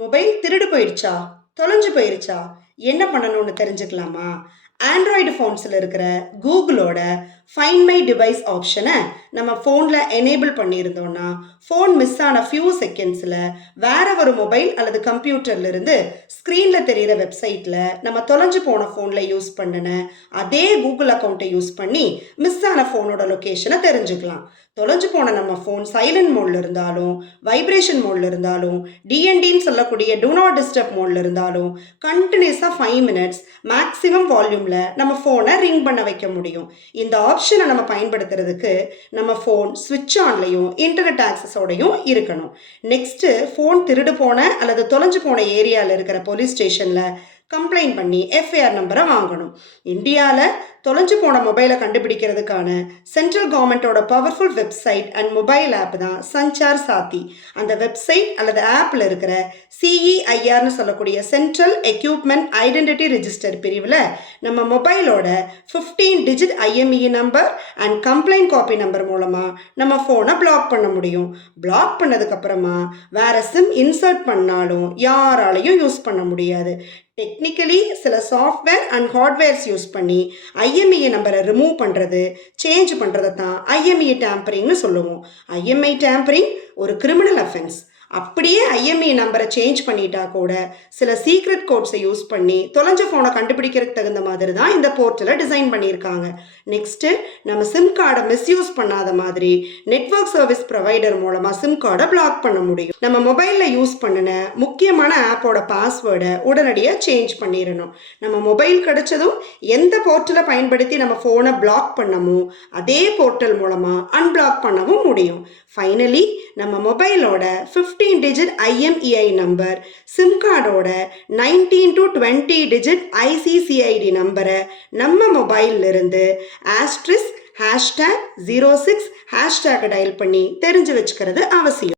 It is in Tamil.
மொபைல் திருடு போயிடுச்சா, தொலைஞ்சு போயிருச்சா, என்ன பண்ணணும்னு தெரிஞ்சுக்கலாமா? ஆண்ட்ராய்டு ஃபோன்ஸில் இருக்கிற கூகுளோட ஃபைண்ட் மை டிவைஸ் ஆப்ஷனை நம்ம ஃபோனில் எனேபிள் பண்ணியிருந்தோம்னா ஃபோன் மிஸ் ஆன ஃபியூ செகண்ட்ஸில் வேற ஒரு மொபைல் அல்லது கம்ப்யூட்டர்லேருந்து ஸ்க்ரீனில் தெரிகிற வெப்சைட்டில் நம்ம தொலைஞ்சு போன ஃபோனில் யூஸ் பண்ணின அதே கூகுள் அக்கௌண்ட்டை யூஸ் பண்ணி மிஸ் ஆன ஃபோனோட லொக்கேஷனை தெரிஞ்சுக்கலாம். தொலைஞ்சு போன நம்ம ஃபோன் சைலண்ட் மோடில் இருந்தாலும், வைப்ரேஷன் மோடில் இருந்தாலும், டிஎன்டின்னு சொல்லக்கூடிய டூ நாட் டிஸ்டர்ப் மோடில் இருந்தாலும் கண்டினியூஸாக 5 மினிட்ஸ் மேக்ஸிமம் வால்யூமில் நம்ம ஃபோனை ரிங் பண்ண வைக்க முடியும். இந்த ஆப்ஷனை நம்ம பயன்படுத்துறதுக்கு நம்ம ஃபோன் ஸ்விட்ச் ஆன்லையும் இன்டர்நெட் ஆக்சஸோடையும் இருக்கணும். நெக்ஸ்ட்டு ஃபோன் திருடு போன அல்லது தொலைஞ்சு போன ஏரியாவில் இருக்கிற போலீஸ் ஸ்டேஷனில் கம்ப்ளைண்ட் பண்ணி எஃப்ஐஆர் நம்பரை வாங்கணும். இந்தியாவில் தொலைஞ்சு போன மொபைலை கண்டுபிடிக்கிறதுக்கான சென்ட்ரல் கவர்மெண்ட்டோட powerful website and mobile app தான் சஞ்சார் சாத்தி. அந்த வெப்சைட் அல்லது ஆப்பில் இருக்கிற சிஇஐஆர்னு சொல்லக்கூடிய சென்ட்ரல் எக்யூப்மெண்ட் ஐடென்டிட்டி ரிஜிஸ்டர் பிரிவில் நம்ம மொபைலோட 15 digit IMEI number and complaint copy number மூலமாக நம்ம ஃபோனை பிளாக் பண்ண முடியும். பிளாக் பண்ணதுக்கப்புறமா வேற சிம் இன்சர்ட் பண்ணாலும் யாராலையும் யூஸ் பண்ண முடியாது. டெக்னிக்கலி சில சாஃப்ட்வேர் அண்ட் ஹார்ட்வேர்ஸ் யூஸ் பண்ணி ஐஎம்இ நம்பரை ரிமூவ் பண்ணுறது, சேஞ்ச் பண்ணுறதை தான் ஐஎம்இ டேம்பரிங்னு சொல்லுவோம். ஐஎம்இ டேம்பரிங் ஒரு கிரிமினல் அஃபென்ஸ். அப்படியே ஐஎம்இ நம்பரை சேஞ்ச் பண்ணிட்டா கூட சில சீக்ரெட் கோட்ஸை யூஸ் பண்ணி தொலைஞ்ச ஃபோனை கண்டுபிடிக்கிறதுக்கு தகுந்த மாதிரி தான் இந்த போர்ட்டலை டிசைன் பண்ணியிருக்காங்க. நெக்ஸ்ட்டு நம்ம சிம் கார்டை மிஸ்யூஸ் பண்ணாத மாதிரி நெட்வொர்க் சர்வீஸ் ப்ரொவைடர் மூலமாக சிம் கார்டை பிளாக் பண்ண முடியும். நம்ம மொபைலில் யூஸ் பண்ணின முக்கியமான ஆப்போட பாஸ்வேர்டை உடனடியாக சேஞ்ச் பண்ணிடணும். நம்ம மொபைல் கிடைச்சதும் எந்த போர்ட்டலை பயன்படுத்தி நம்ம ஃபோனை பிளாக் பண்ணமோ அதே போர்ட்டல் மூலமாக அன்பிளாக் பண்ணவும் முடியும். ஃபைனலி நம்ம மொபைலோட 15 டிஜிட் ஐஎம்இஐ நம்பர், சிம் கார்டோட 19 to 20 டிஜிட் ஐசிசிஐடி நம்பரை நம்ம மொபைலிருந்து ##06 டயல் பண்ணி தெரிஞ்சு வச்சுக்கிறது அவசியம்.